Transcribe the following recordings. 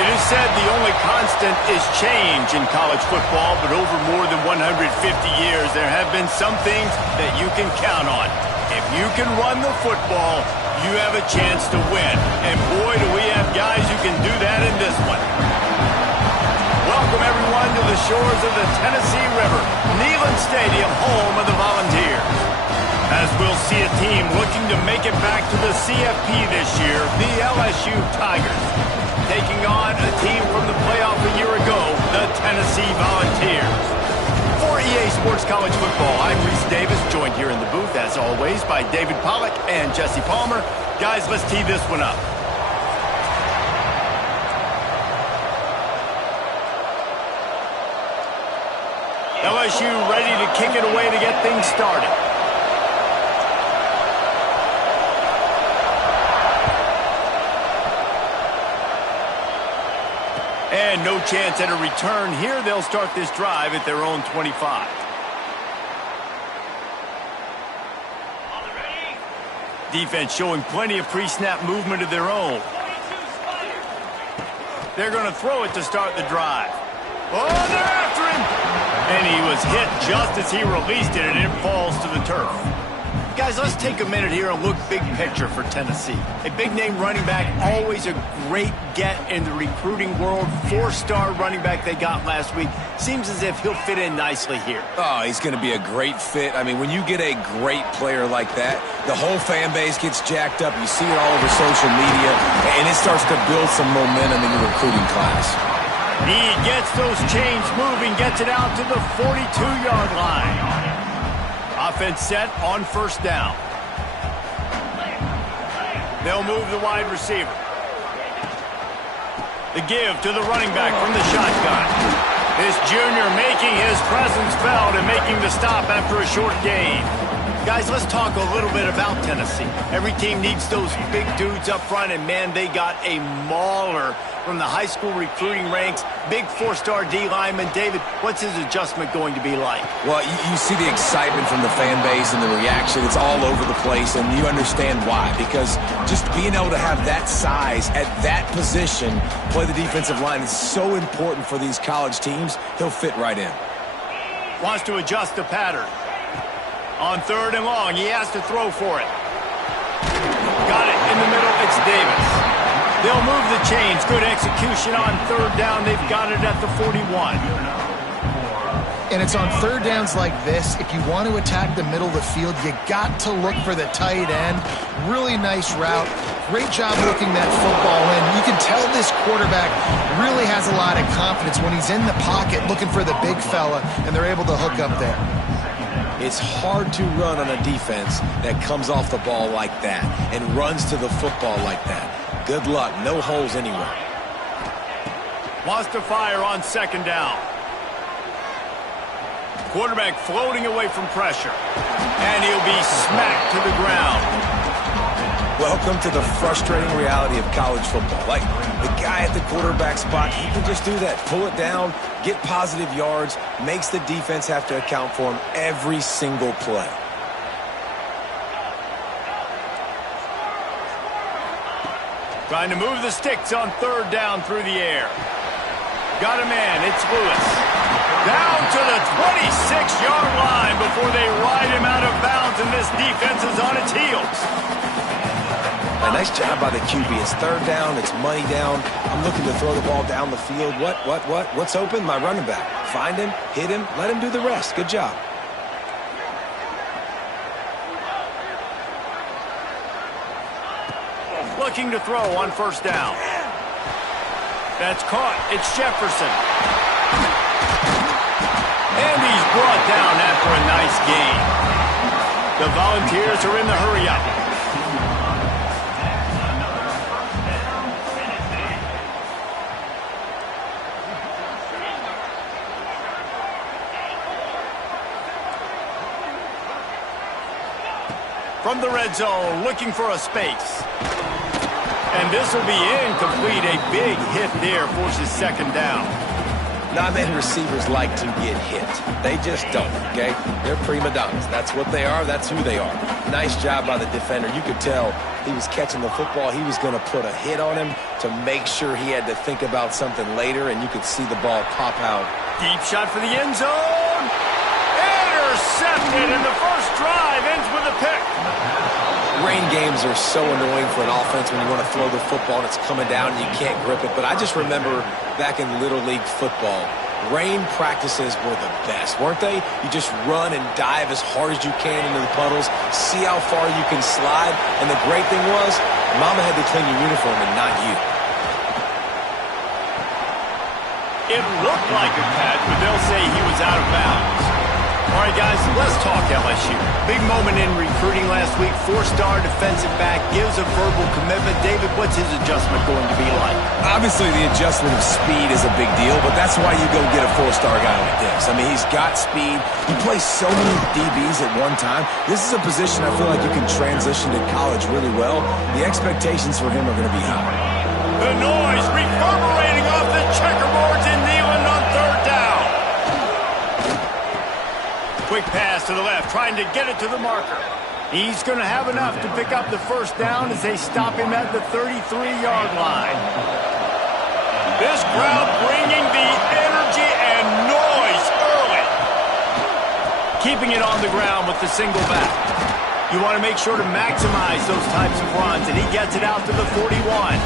It is said the only constant is change in college football, but over more than 150 years, there have been some things that you can count on. If you can run the football, you have a chance to win. And boy, do we have guys who can do that in this one. Welcome, everyone, to the shores of the Tennessee River, Neyland Stadium, home of the Volunteers. As we'll see a team looking to make it back to the CFP this year, the LSU Tigers, taking on a team from the playoff a year ago, the Tennessee Volunteers. For EA Sports College Football, I'm Reese Davis, joined here in the booth, as always, by David Pollack and Jesse Palmer. Guys, let's tee this one up. LSU ready to kick it away to get things started. And no chance at a return here. They'll start this drive at their own 25. Defense showing plenty of pre-snap movement of their own. They're going to throw it to start the drive. Oh, they're after him! And he was hit just as he released it, and it falls to the turf. Guys, let's take a minute here and look big picture for Tennessee. A big-name running back, always a great get in the recruiting world. Four-star running back they got last week. Seems as if he'll fit in nicely here. Oh, he's going to be a great fit. I mean, when you get a great player like that, the whole fan base gets jacked up. You see it all over social media, and it starts to build some momentum in the recruiting class. He gets those chains moving, gets it out to the 42-yard line. Offense set on first down. They'll move the wide receiver. The give to the running back from the shotgun. This junior making his presence felt and making the stop after a short gain. Guys, let's talk a little bit about Tennessee. Every team needs those big dudes up front, and man, they got a mauler from the high school recruiting ranks. Big four-star D lineman. David, what's his adjustment going to be like? Well, you see the excitement from the fan base and the reaction. It's all over the place, and you understand why. Because just being able to have that size at that position, play the defensive line, is so important for these college teams. He'll fit right in. Wants to adjust the pattern. On third and long, he has to throw for it. Got it in the middle, it's Davis. They'll move the chains. Good execution on third down. They've got it at the 41. And it's on third downs like this. If you want to attack the middle of the field, you got to look for the tight end. Really nice route. Great job looking that football in. You can tell this quarterback really has a lot of confidence when he's in the pocket looking for the big fella, and they're able to hook up there. It's hard to run on a defense that comes off the ball like that and runs to the football like that. Good luck. No holes anywhere. Wants to fire on second down. Quarterback floating away from pressure. And he'll be smacked to the ground. Welcome to the frustrating reality of college football. Like, the guy at the quarterback spot, he can just do that. Pull it down, get positive yards, makes the defense have to account for him every single play. Trying to move the sticks on third down through the air. Got a man, it's Lewis. Down to the 26-yard line before they ride him out of bounds, and this defense is on its heels. A nice job by the QB. It's third down, it's money down. I'm looking to throw the ball down the field. What's open? My running back. Find him, hit him, let him do the rest. Good job. Looking to throw on first down. That's caught. It's Jefferson. And he's brought down after a nice gain. The Volunteers are in the hurry-up. From the red zone, looking for a space. And this will be incomplete. A big hit there forces second down. Non-man receivers like to get hit. They just don't, okay? They're prima donnas. That's what they are. That's who they are. Nice job by the defender. You could tell he was catching the football. He was going to put a hit on him to make sure he had to think about something later, and you could see the ball pop out. Deep shot for the end zone. Intercepted, and the first drive ends with a pick. Rain games are so annoying for an offense when you want to throw the football and it's coming down and you can't grip it. But I just remember back in Little League football, rain practices were the best, weren't they? You just run and dive as hard as you can into the puddles, see how far you can slide. And the great thing was, Mama had to clean your uniform and not you. It looked like a catch, but they'll say he was out of bounds. All right, guys, let's talk LSU. Big moment in recruiting last week. Four-star defensive back gives a verbal commitment. David, what's his adjustment going to be like? Obviously, the adjustment of speed is a big deal, but that's why you go get a four-star guy like this. I mean, he's got speed. He plays so many DBs at one time. This is a position I feel like you can transition to college really well. The expectations for him are going to be high. The noise reverberating off the checkerboards in Neyland on third down. Quick pass to the left, trying to get it to the marker. He's going to have enough to pick up the first down as they stop him at the 33-yard line. This crowd bringing the energy and noise early. Keeping it on the ground with the single back. You want to make sure to maximize those types of runs, and he gets it out to the 41.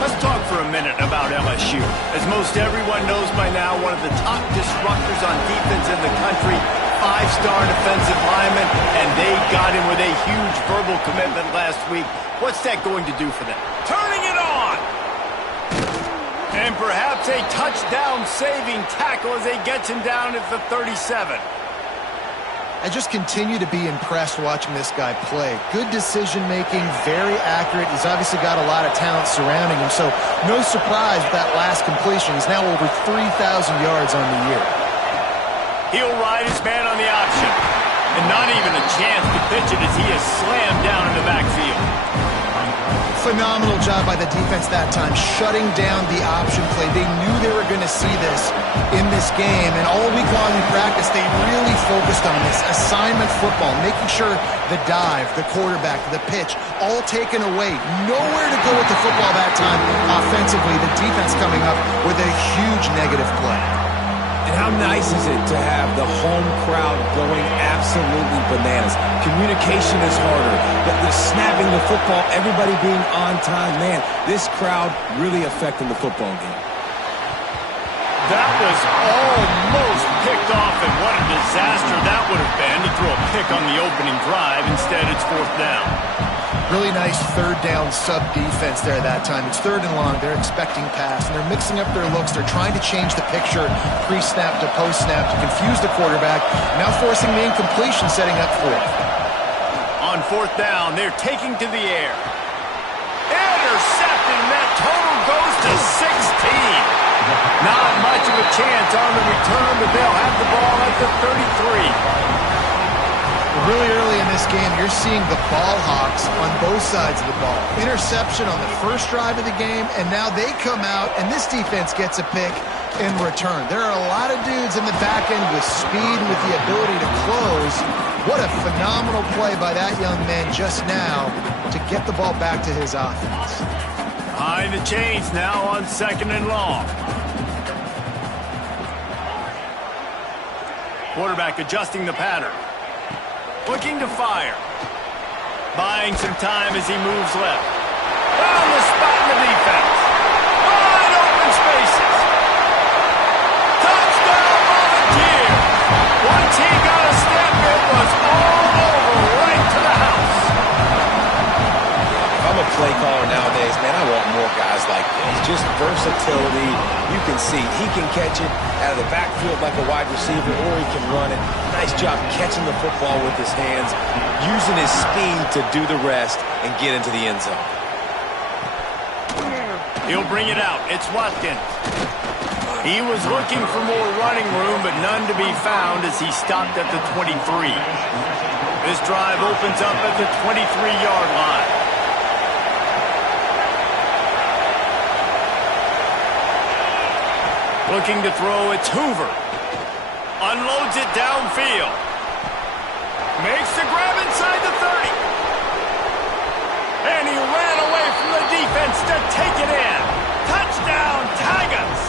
Let's talk for a minute about LSU. As most everyone knows by now, one of the top disruptors on defense in the country, five-star defensive lineman, and they got him with a huge verbal commitment last week. What's that going to do for them? Turning it on! And perhaps a touchdown-saving tackle as he gets him down at the 37. I just continue to be impressed watching this guy play. Good decision-making, very accurate. He's obviously got a lot of talent surrounding him, so no surprise with that last completion. He's now over 3,000 yards on the year. He'll ride his man on the option, and not even a chance to pitch it as he is slammed down in the backfield. Phenomenal job by the defense that time, shutting down the option play. They knew they were going to see this in this game, and all week long in practice, they really focused on this assignment football, making sure the dive, the quarterback, the pitch, all taken away. Nowhere to go with the football that time offensively. The defense coming up with a huge negative play. And how nice is it to have the home crowd going absolutely bananas? Communication is harder. The snapping the football, everybody being on time. Man, this crowd really affecting the football game. That was almost picked off, and what a disaster that would have been to throw a pick on the opening drive. Instead, it's fourth down. Really nice third down sub-defense there that time. It's third and long. They're expecting pass, and they're mixing up their looks. They're trying to change the picture pre-snap to post-snap to confuse the quarterback, now forcing the incompletion, setting up fourth. On fourth down, they're taking to the air. Intercepted, and that total goes to 16. Not much of a chance on the return, but they'll have the ball at the 33. Really early in this game, you're seeing the ball hawks on both sides of the ball. Interception on the first drive of the game, and now they come out, and this defense gets a pick in return. There are a lot of dudes in the back end with speed, with the ability to close. What a phenomenal play by that young man just now to get the ball back to his offense. Behind the chains now on second and long. Quarterback adjusting the pattern. Looking to fire. Buying some time as he moves left. On the spot in the defense. Wide open spaces. Touchdown Volunteers. Once he got a step, it was all over right to the house. If I'm a play caller nowadays, man, I want more guys like this. Just versatility. You can see he can catch it out of the backfield like a wide receiver, or he can run it. Nice job catching the football with his hands, using his speed to do the rest and get into the end zone. He'll bring it out. It's Watkins. He was looking for more running room, but none to be found as he stopped at the 23. This drive opens up at the 23-yard line. Looking to throw, it's Hoover. Unloads it downfield. Makes the grab inside the 30. And he ran away from the defense to take it in. Touchdown, Tigers!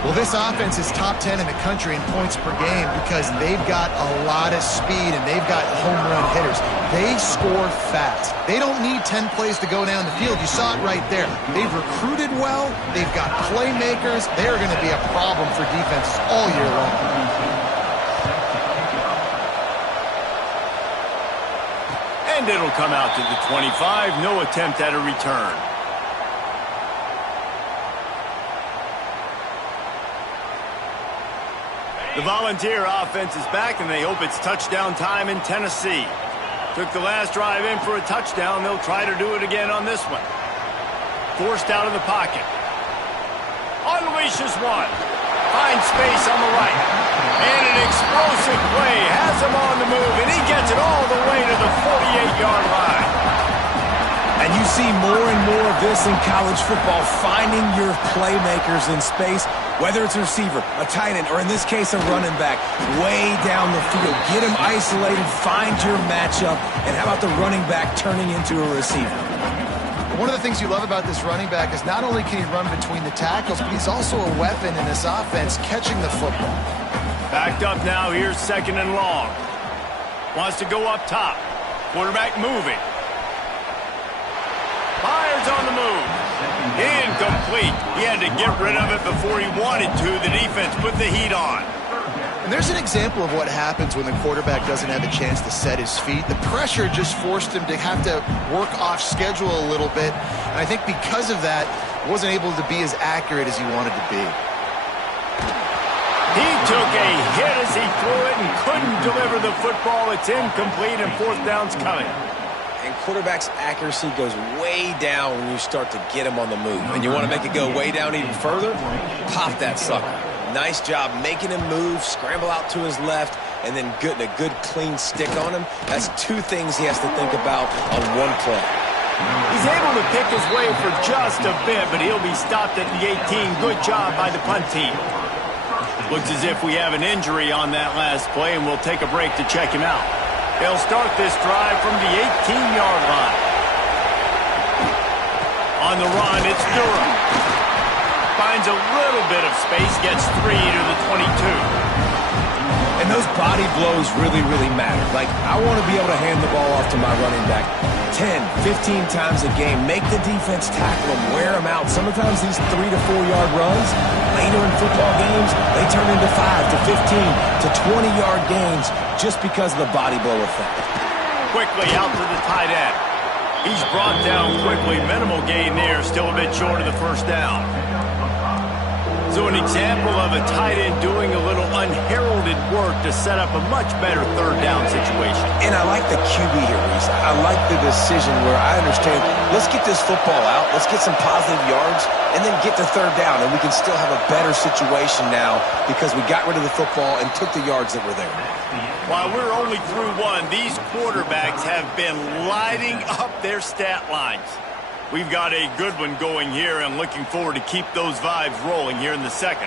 Well, this offense is top 10 in the country in points per game because they've got a lot of speed and they've got home run hitters. They score fast. They don't need 10 plays to go down the field. You saw it right there. They've recruited well. They've got playmakers. They're going to be a problem for defenses all year long. And it'll come out to the 25. No attempt at a return. The Volunteer offense is back, and they hope it's touchdown time in Tennessee. Took the last drive in for a touchdown. They'll try to do it again on this one. Forced out of the pocket. Unleashes one. Finds space on the right. And an explosive play. Has him on the move, and he gets it all the way to the 48-yard line. And you see more and more of this in college football, finding your playmakers in space, whether it's a receiver, a tight end, or in this case, a running back, way down the field. Get him isolated, find your matchup, and how about the running back turning into a receiver? One of the things you love about this running back is not only can he run between the tackles, but he's also a weapon in this offense, catching the football. Backed up now, here's second and long. Wants to go up top. Quarterback moving. Fires on the move. Incomplete. He had to get rid of it before he wanted to. The defense put the heat on. And there's an example of what happens when the quarterback doesn't have a chance to set his feet. The pressure just forced him to have to work off schedule a little bit. And I think because of that, wasn't able to be as accurate as he wanted to be. He took a hit as he threw it and couldn't deliver the football. It's incomplete and fourth down's coming. And quarterback's accuracy goes way down when you start to get him on the move. And you want to make it go way down even further? Pop that sucker. Nice job making him move, scramble out to his left, and then getting a good clean stick on him. That's two things he has to think about on one play. He's able to pick his way for just a bit, but he'll be stopped at the 18. Good job by the punt team. Looks as if we have an injury on that last play, and we'll take a break to check him out. They'll start this drive from the 18-yard line. On the run, it's Durham. Finds a little bit of space, gets 3 to the 22. And those body blows really, really matter. Like, I want to be able to hand the ball off to my running back 10, 15 times a game. Make the defense tackle him, wear him out. Sometimes these 3 to 4 yard runs, later in football games, they turn into 5 to 15 to 20-yard gains just because of the body blow effect. Quickly out to the tight end. He's brought down quickly. Minimal gain there, still a bit short of the first down. So an example of a tight end doing a little unheralded work to set up a much better third down situation. And I like the QB here, Reese. I like the decision where I understand, let's get this football out, let's get some positive yards, and then get to third down, and we can still have a better situation now because we got rid of the football and took the yards that were there. While we're only through one, these quarterbacks have been lighting up their stat lines. We've got a good one going here and looking forward to keep those vibes rolling here in the second.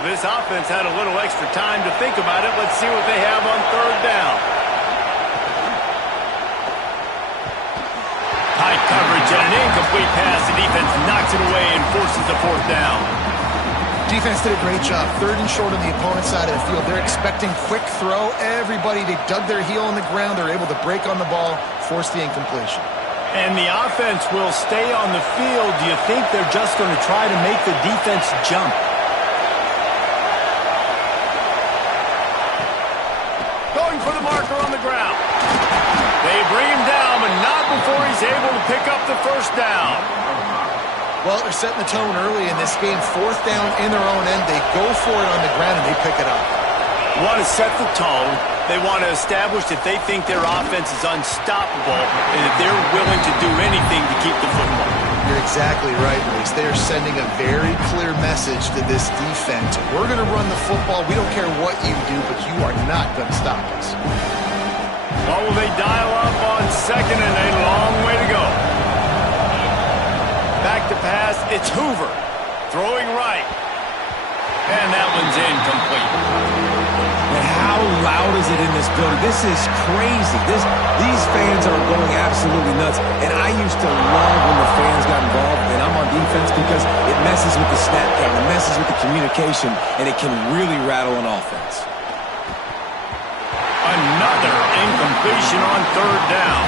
This offense had a little extra time to think about it. Let's see what they have on third down. Tight coverage and an incomplete pass. The defense knocks it away and forces the fourth down. Defense did a great job. Third and short on the opponent's side of the field. They're expecting quick throw. Everybody, they dug their heel on the ground. They're able to break on the ball, force the incompletion. And the offense will stay on the field. Do you think they're just going to try to make the defense jump? Going for the marker on the ground. They bring him down, but not before he's able to pick up the first down. Well, they're setting the tone early in this game. Fourth down in their own end. They go for it on the ground, and they pick it up. They want to set the tone. They want to establish that they think their offense is unstoppable and that they're willing to do anything to keep the football. You're exactly right, Reese. They are sending a very clear message to this defense. We're going to run the football. We don't care what you do, but you are not going to stop us. Well, will they dial up on second and a long way to go? Back to pass, it's Hoover. Throwing right. And that one's incomplete. And how loud is it in this building? This is crazy. These fans are going absolutely nuts. And I used to love when the fans got involved, and I'm on defense because it messes with the snap count, it messes with the communication, and it can really rattle an offense. Another incompletion on third down.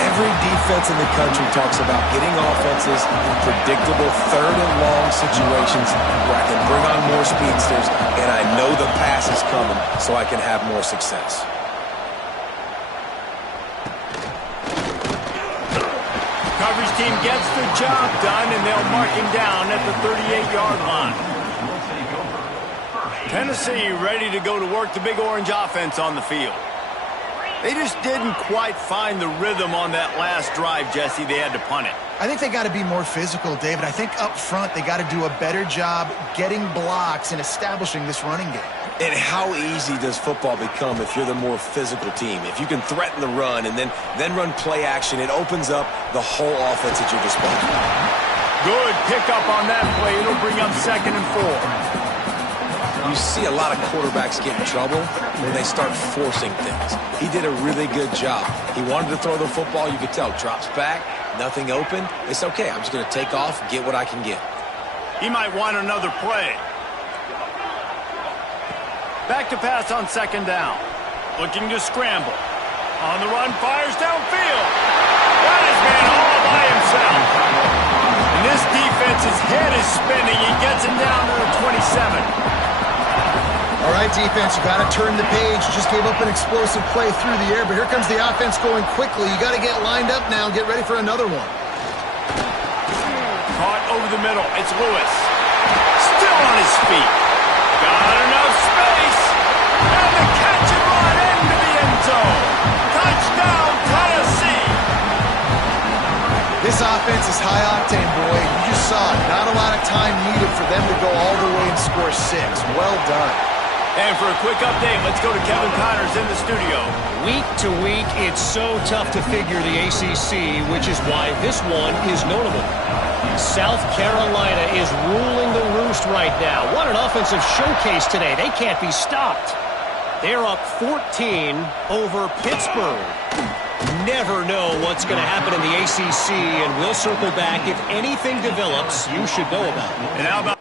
Every defense in the country talks about getting offenses in predictable third and long situations where I can bring on more speedsters and I know the pass is coming so I can have more success. Coverage team gets the job done, and they'll mark him down at the 38-yard line. Tennessee ready to go to work the Big Orange offense on the field. They just didn't quite find the rhythm on that last drive, Jesse. They had to punt it. I think they got to be more physical, David. I think up front they got to do a better job getting blocks and establishing this running game. And how easy does football become if you're the more physical team? If you can threaten the run and then run play action, it opens up the whole offense at your disposal. Good pickup on that play. It'll bring up 2nd and 4. You see a lot of quarterbacks get in trouble when they start forcing things. He did a really good job. He wanted to throw the football. You could tell. Drops back, nothing open. It's okay. I'm just going to take off, get what I can get. He might want another play. Back to pass on 2nd down. Looking to scramble. On the run, fires downfield. Got his man all by himself. And this defense's head is spinning. He gets him down to the 27. All right, defense, you got to turn the page. You just gave up an explosive play through the air, but here comes the offense going quickly. You got to get lined up now and get ready for another one. Caught over the middle. It's Lewis. Still on his feet. Got enough space. And the catch and run into the end zone. Touchdown, Tennessee. This offense is high octane, boy. You just saw it. Not a lot of time needed for them to go all the way and score 6. Well done. And for a quick update, let's go to Kevin Connors in the studio. Week to week, it's so tough to figure the ACC, which is why this one is notable. South Carolina is ruling the roost right now. What an offensive showcase today. They can't be stopped. They're up 14 over Pittsburgh. Never know what's going to happen in the ACC, and we'll circle back. If anything develops, you should know about it. And how about...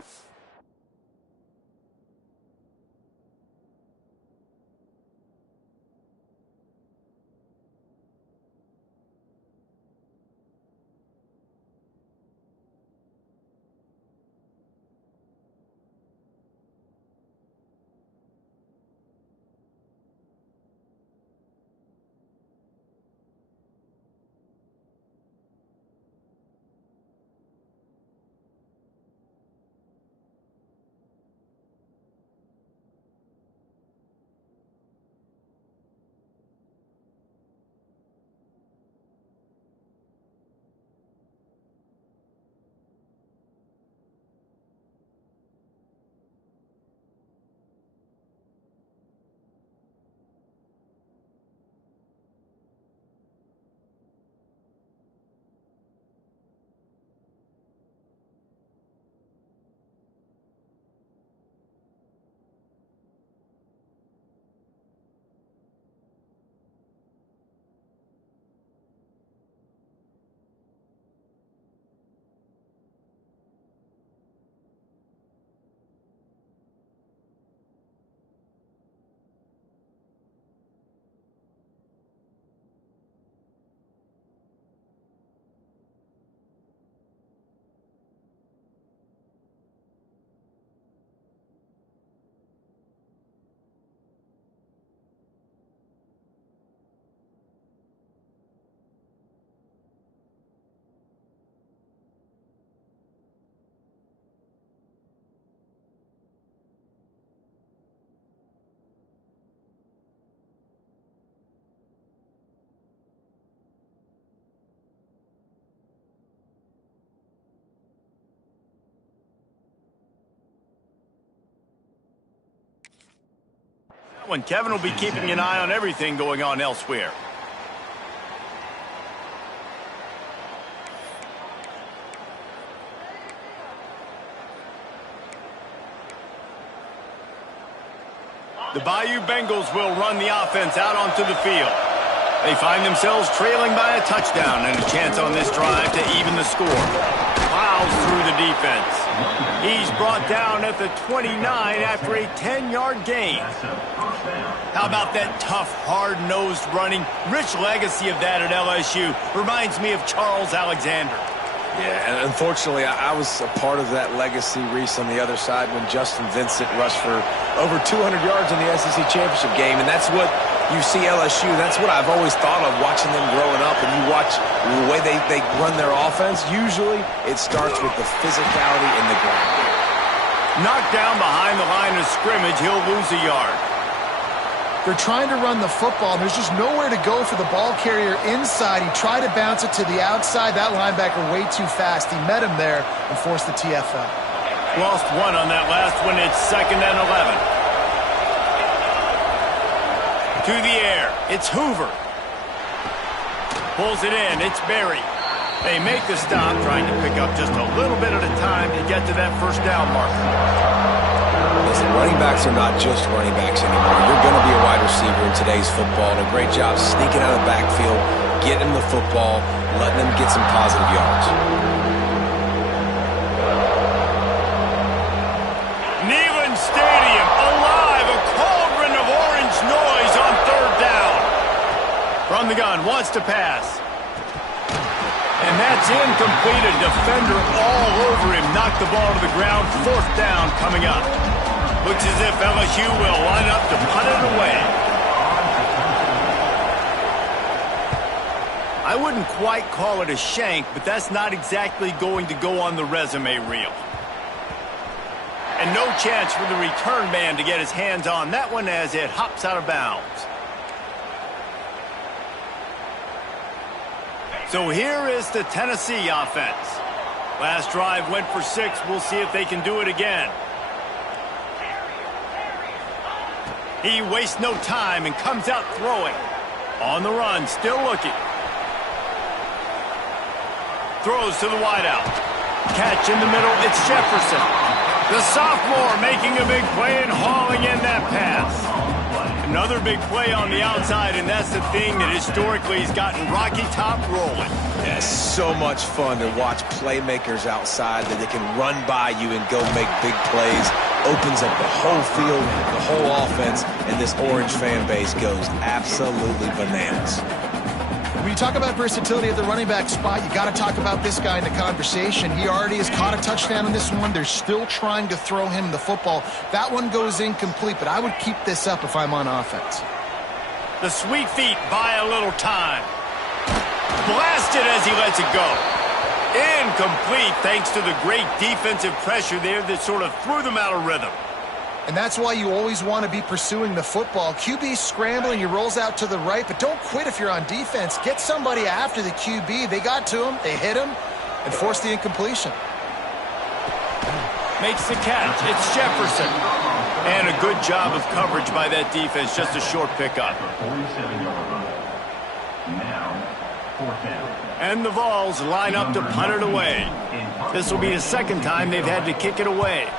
When Kevin will be keeping an eye on everything going on elsewhere. The Bayou Bengals will run the offense out onto the field. They find themselves trailing by a touchdown and a chance on this drive to even the score. Plows through the defense. He's brought down at the 29 after a 10-yard gain. How about that tough, hard-nosed running? Rich legacy of that at LSU. Reminds me of Charles Alexander. Yeah, and unfortunately, I was a part of that legacy, Reese, on the other side when Justin Vincent rushed for over 200 yards in the SEC Championship game, and that's what you see LSU. That's what I've always thought of watching them growing up, and you watch the way they run their offense. Usually, it starts with the physicality in the ground. Knocked down behind the line of scrimmage, he'll lose a yard. They're trying to run the football. There's just nowhere to go for the ball carrier inside. He tried to bounce it to the outside. That linebacker way too fast. He met him there and forced the TFL. Lost one on that last one. It's 2nd and 11. To the air. It's Hoover. Pulls it in. It's Berry. They make the stop, trying to pick up just a little bit at a time to get to that first down marker. Listen, running backs are not just running backs anymore. You're going to be a wide receiver in today's football, and a great job sneaking out of the backfield, getting them the football, letting them get some positive yards. Neyland Stadium, alive, a cauldron of orange noise on 3rd down. From the gun, wants to pass. And that's incomplete. A defender all over him. Knocked the ball to the ground. 4th down coming up. Looks as if LSU will line up to punt it away. I wouldn't quite call it a shank, but that's not exactly going to go on the resume reel. And no chance for the return man to get his hands on that one as it hops out of bounds. So here is the Tennessee offense. Last drive went for 6. We'll see if they can do it again. He wastes no time and comes out throwing. On the run, still looking. Throws to the wideout. Catch in the middle, it's Jefferson. The sophomore making a big play and hauling in that pass. Another big play on the outside, and that's the thing that historically has gotten Rocky Top rolling. Yeah, so much fun to watch playmakers outside that they can run by you and go make big plays. Opens up the whole field, the whole offense, and this orange fan base goes absolutely bananas. When you talk about versatility at the running back spot, you got to talk about this guy in the conversation. He already has caught a touchdown in this one. They're still trying to throw him the football. That one goes incomplete, but I would keep this up if I'm on offense. The sweet feet buy a little time. Blasted as he lets it go. Incomplete thanks to the great defensive pressure there that sort of threw them out of rhythm. And that's why you always want to be pursuing the football. QB scrambling, he rolls out to the right, but don't quit if you're on defense. Get somebody after the QB. They got to him, they hit him, and forced the incompletion. Makes the catch. It's Jefferson. And a good job of coverage by that defense. Just a short pickup. And the Vols line up to punt it away. This will be the 2nd time they've had to kick it away.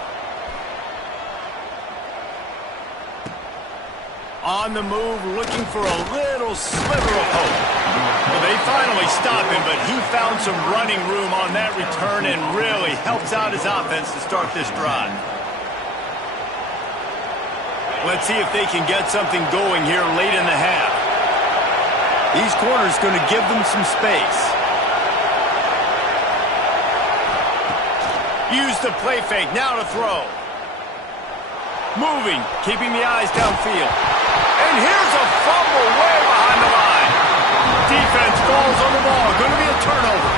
On the move, looking for a little sliver of hope. Well, they finally stop him, but he found some running room on that return and really helps out his offense to start this drive. Let's see if they can get something going here late in the half. These corners going to give them some space. Use the play fake, now to throw. Moving, keeping the eyes downfield. And here's a fumble way behind the line. Defense falls on the ball. Going to be a turnover.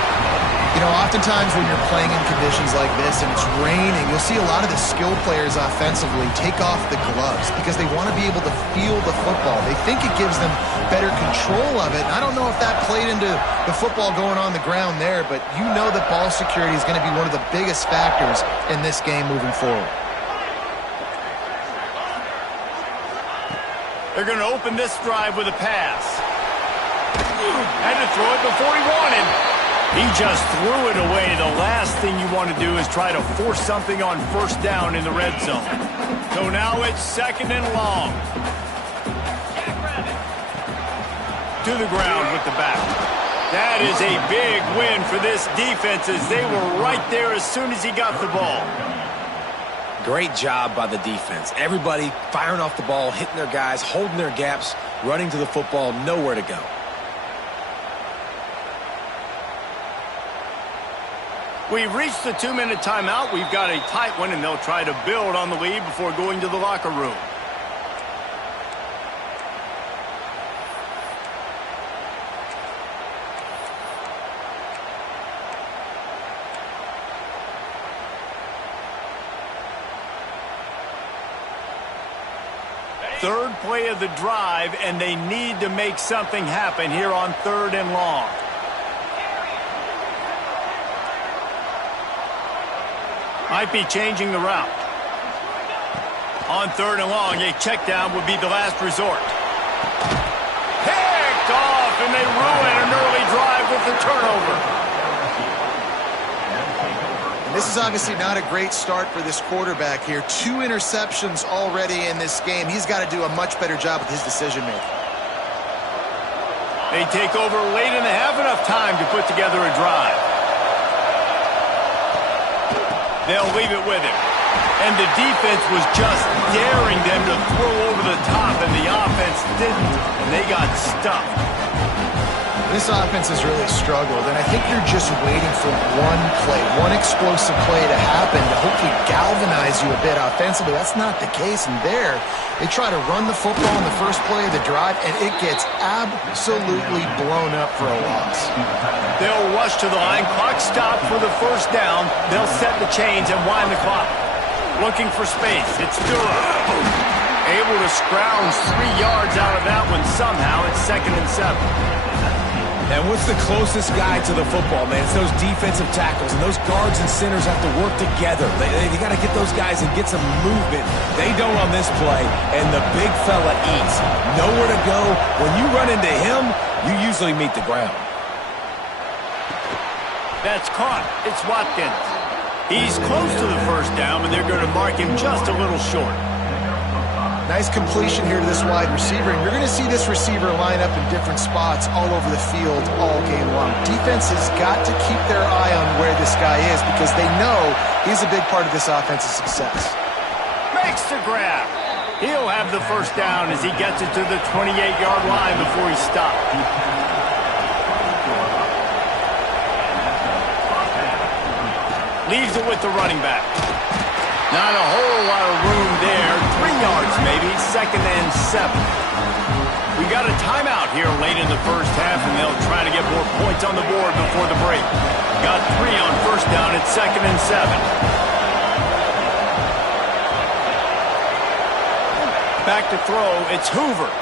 You know, oftentimes when you're playing in conditions like this and it's raining, you'll see a lot of the skill players offensively take off the gloves because they want to be able to feel the football. They think it gives them better control of it. And I don't know if that played into the football going on the ground there, but you know that ball security is going to be one of the biggest factors in this game moving forward. They're going to open this drive with a pass. Had to throw it before he wanted. He just threw it away. The last thing you want to do is try to force something on 1st down in the red zone. So now it's 2nd and long. To the ground with the back. That is a big win for this defense as they were right there as soon as he got the ball. Great job by the defense. Everybody firing off the ball, hitting their guys, holding their gaps, running to the football, nowhere to go. We've reached the 2-minute timeout. We've got a tight one, and they'll try to build on the lead before going to the locker room. Third play of the drive, and they need to make something happen here on 3rd and long. Might be changing the route. On 3rd and long, a check down would be the last resort. Picked off, and they ruin an early drive with the turnover. This is obviously not a great start for this quarterback here. 2 interceptions already in this game. He's got to do a much better job with his decision-making. They take over late in the half, enough time to put together a drive. They'll leave it with him. And the defense was just daring them to throw over the top, and the offense didn't, and they got stuffed. This offense has really struggled, and I think you're just waiting for one play, one explosive play to happen to hopefully galvanize you a bit offensively. That's not the case, and there they try to run the football in the first play of the drive, and it gets absolutely blown up for a loss. They'll rush to the line. Clock stopped for the 1st down. They'll set the chains and wind the clock. Looking for space. It's Dura. Able to scrounge 3 yards out of that one somehow. It's 2nd and 7. And what's the closest guy to the football, man? It's those defensive tackles, and those guards and centers have to work together. They got to get those guys and get some movement. They don't on this play, and the big fella eats. Nowhere to go. When you run into him, you usually meet the ground. That's caught. It's Watkins. He's close to the 1st down, but they're going to mark him just a little short. Nice completion here to this wide receiver, and you're going to see this receiver line up in different spots all over the field all game long. Defense has got to keep their eye on where this guy is because they know he's a big part of this offense's success. Makes the grab. He'll have the 1st down as he gets it to the 28-yard line before he stopped. Leaves it with the running back. Not a whole lot of room there. 3 yards maybe. 2nd and 7. We got a timeout here late in the 1st half, and they'll try to get more points on the board before the break. Got 3 on 1st down. It's 2nd and 7. Back to throw. It's Hoover.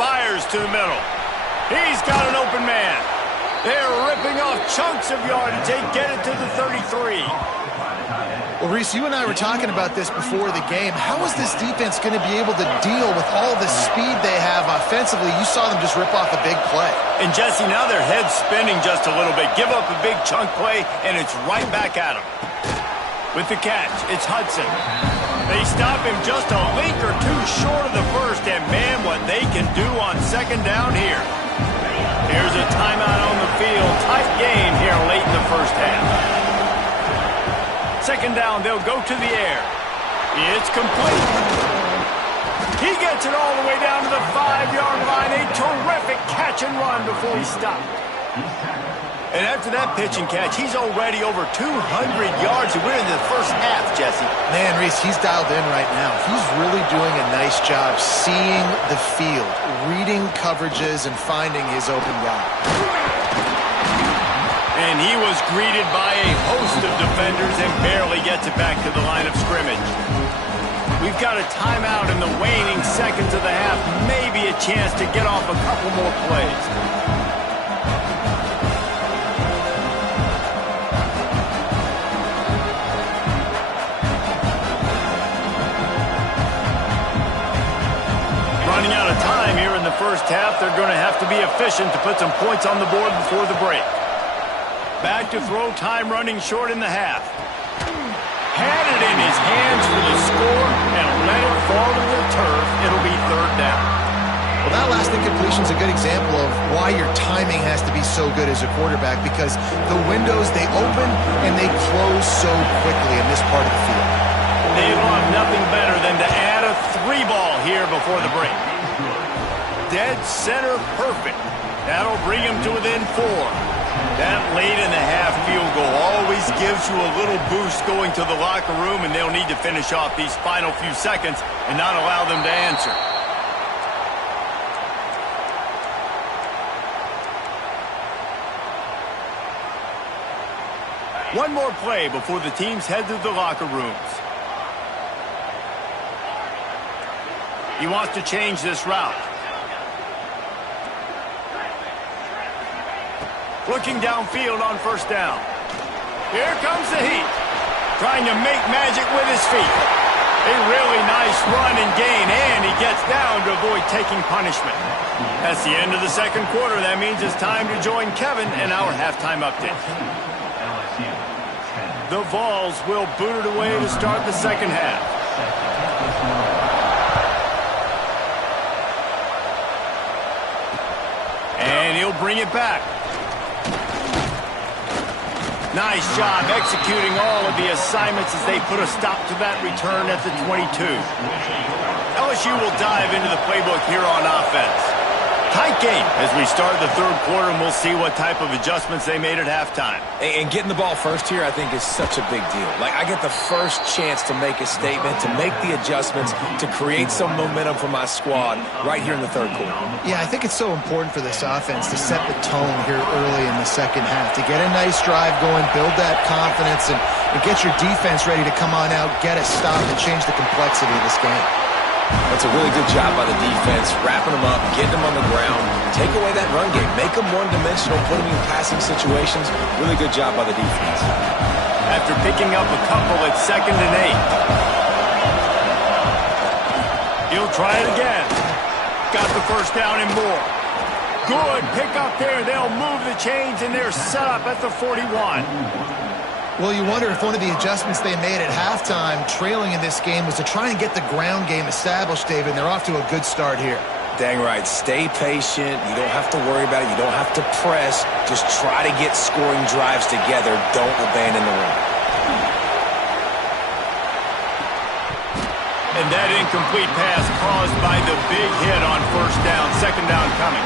Fires to the middle. He's got an open man. They're ripping off chunks of yardage. They get it to the 33. Well, Reese, you and I were talking about this before the game. How is this defense going to be able to deal with all the speed they have offensively? You saw them just rip off a big play. And, Jesse, now their head's spinning just a little bit. Give up a big chunk play, and it's right back at them. With the catch, it's Hudson. They stop him just a link or two short of the 1st, and, man, what they can do on 2nd down here. Here's a timeout on the field. Tight game here late in the 1st half. 2nd down, they'll go to the air. It's complete. He gets it all the way down to the 5-yard line. A terrific catch and run before he stopped. And after that pitch and catch, he's already over 200 yards. We're in the 1st half, Jesse. Man, Reese, he's dialed in right now. He's really doing a nice job seeing the field, reading coverages, and finding his open guy. And he was greeted by a host of defenders and barely gets it back to the line of scrimmage. We've got a timeout in the waning seconds of the half. Maybe a chance to get off a couple more plays. Running out of time here in the 1st half. They're going to have to be efficient to put some points on the board before the break. Back to throw, time running short in the half. Had it in his hands for the score and let it fall to the turf. It'll be third down. Well, that last incompletion is a good example of why your timing has to be so good as a quarterback, because the windows, they open and they close so quickly in this part of the field. They want nothing better than to add a 3-ball here before the break. Dead center perfect. That'll bring him to within 4. That late in the half field goal always gives you a little boost going to the locker room, and they'll need to finish off these final few seconds and not allow them to answer. One more play before the teams head to the locker rooms. He wants to change this route. Looking downfield on first down. Here comes the heat. Trying to make magic with his feet. A really nice run and gain, and he gets down to avoid taking punishment. That's the end of the second quarter. That means it's time to join Kevin and our halftime update. The Vols will boot it away to start the second half. And he'll bring it back. Nice job executing all of the assignments as they put a stop to that return at the 22. LSU will dive into the playbook here on offense. Tight game as we start the third quarter, and we'll see what type of adjustments they made at halftime. And getting the ball first here, I think, is such a big deal. Like, I get the first chance to make a statement, to make the adjustments, to create some momentum for my squad right here in the third quarter. Yeah, I think it's so important for this offense to set the tone here early in the second half, to get a nice drive going, build that confidence, and get your defense ready to come on out, get a stop, and change the complexity of this game. That's a really good job by the defense, wrapping them up, getting them on the ground, take away that run game, make them one-dimensional, put them in passing situations. Really good job by the defense. After picking up a couple at 2nd and 8. He'll try it again. Got the first down and more. Good pickup there. They'll move the chains, and they're set up at the 41. Well, you wonder if one of the adjustments they made at halftime, trailing in this game, was to try and get the ground game established, David, and they're off to a good start here. Dang right. Stay patient. You don't have to worry about it. You don't have to press. Just try to get scoring drives together. Don't abandon the run. And that incomplete pass caused by the big hit on first down. Second down coming.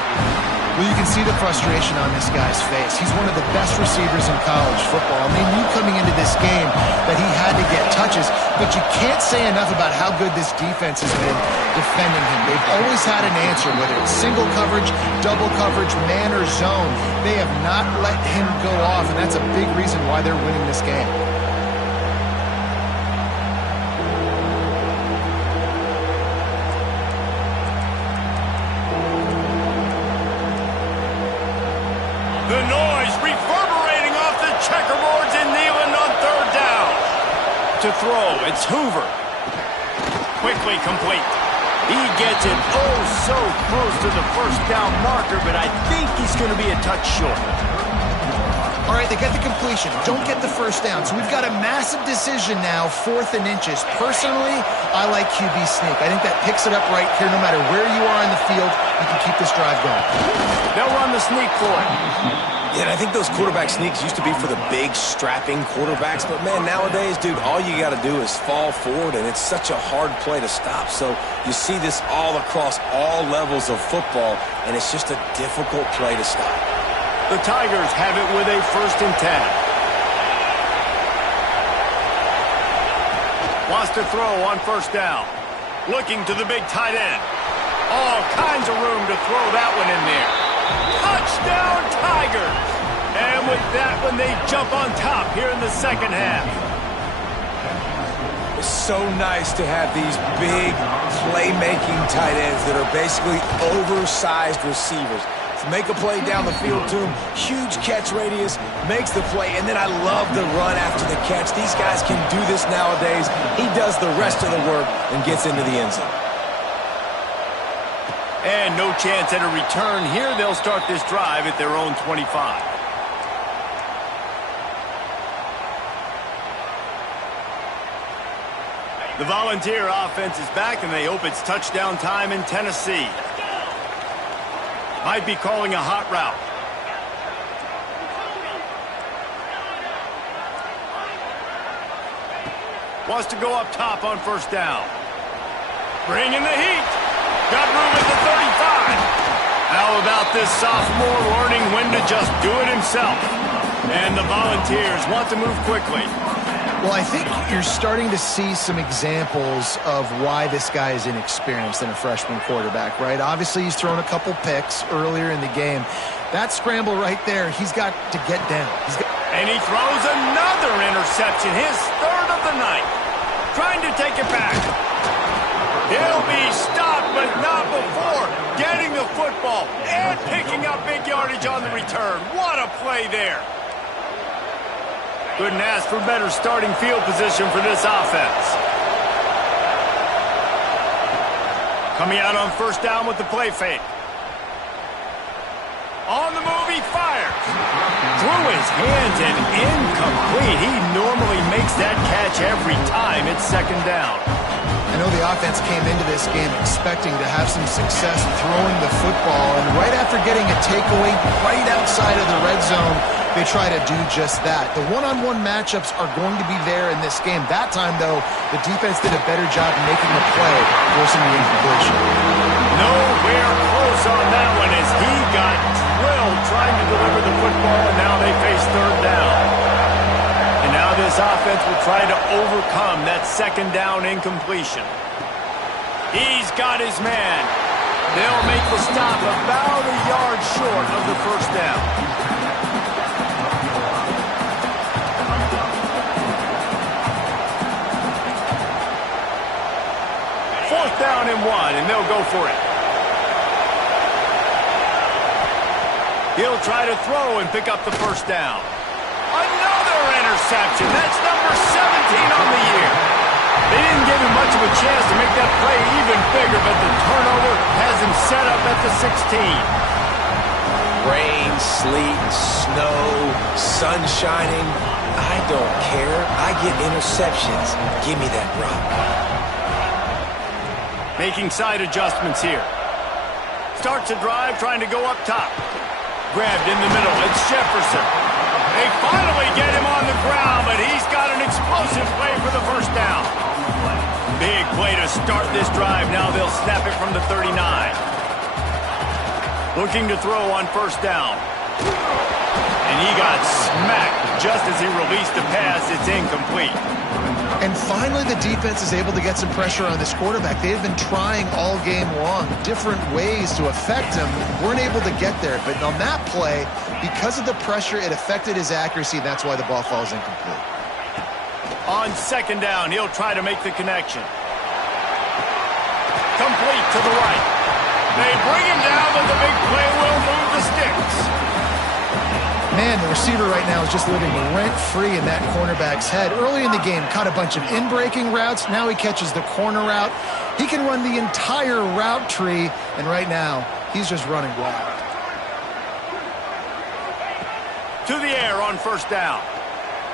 Well, you can see the frustration on this guy's face. He's one of the best receivers in college football. And they knew coming into this game that he had to get touches, but you can't say enough about how good this defense has been defending him. They've always had an answer, whether it's single coverage, double coverage, man or zone. They have not let him go off, and that's a big reason why they're winning this game. The noise reverberating off the checkerboards in Neyland on third down. To throw, it's Hoover. Quickly complete. He gets it oh so close to the first down marker, but I think he's going to be a touch short. All right, they get the completion. Don't get the first down. So we've got a massive decision now, 4th and inches. Personally, I like QB sneak. I think that picks it up right here. No matter where you are in the field, you can keep this drive going. They'll run the sneak for it. Yeah, and I think those quarterback sneaks used to be for the big, strapping quarterbacks. But, man, nowadays, dude, all you got to do is fall forward, and it's such a hard play to stop. So you see this all across all levels of football, and it's just a difficult play to stop. The Tigers have it with a 1st and 10. Wants to throw on first down. Looking to the big tight end. All kinds of room to throw that one in there. Touchdown, Tigers! And with that one, they jump on top here in the second half. It's so nice to have these big playmaking tight ends that are basically oversized receivers. Make a play down the field to him, huge catch radius, makes the play, and then I love the run after the catch. These guys can do this nowadays. He does the rest of the work and gets into the end zone. And no chance at a return here. They'll start this drive at their own 25. The Volunteer offense is back, and they hope it's touchdown time in Tennessee. Might be calling a hot route. Wants to go up top on first down. Bringing the heat. Got room at the 35. How about this sophomore learning when to just do it himself? And the Volunteers want to move quickly. Well, I think you're starting to see some examples of why this guy is inexperienced in a freshman quarterback, right? Obviously, he's thrown a couple picks earlier in the game. That scramble right there, he's got to get down. And he throws another interception, his third of the night. Trying to take it back. He'll be stopped, but not before getting the football and picking up big yardage on the return. What a play there. Couldn't ask for better starting field position for this offense. Coming out on first down with the play fake. On the move, he fires. Through his hands and incomplete. He normally makes that catch every time. It's second down. I know the offense came into this game expecting to have some success throwing the football, and right after getting a takeaway right outside of the red zone, they try to do just that. The one-on-one matchups are going to be there in this game. That time, though, the defense did a better job making the play, forcing the incompletion. Nowhere close on that one as he got drilled trying to deliver the football, and now they face third down. And now this offense will try to overcome that second down incompletion. He's got his man. They'll make the stop about a yard short of the first down. Fourth down and 1, and they'll go for it. He'll try to throw and pick up the first down. Another interception. That's number 17 on the year. They didn't give him much of a chance to make that play even bigger, but the turnover has him set up at the 16. Rain, sleet, snow, sun shining. I don't care. I get interceptions. Give me that rock. Making side adjustments here. Starts a drive trying to go up top. Grabbed in the middle. It's Jefferson. They finally get him on the ground, but he's got an explosive play for the first down. Big play to start this drive. Now they'll snap it from the 39. Looking to throw on first down. And he got smacked just as he released the pass. It's incomplete. And finally, the defense is able to get some pressure on this quarterback. They've been trying all game long, different ways to affect him. Weren't able to get there. But on that play, because of the pressure, it affected his accuracy. That's why the ball falls incomplete. On second down, he'll try to make the connection. Complete to the right. They bring him down, but the big play will move the sticks. Man, the receiver right now is just living rent-free in that cornerback's head. Early in the game, caught a bunch of in-breaking routes. Now he catches the corner route. He can run the entire route tree, and right now, he's just running wild. To the air on first down.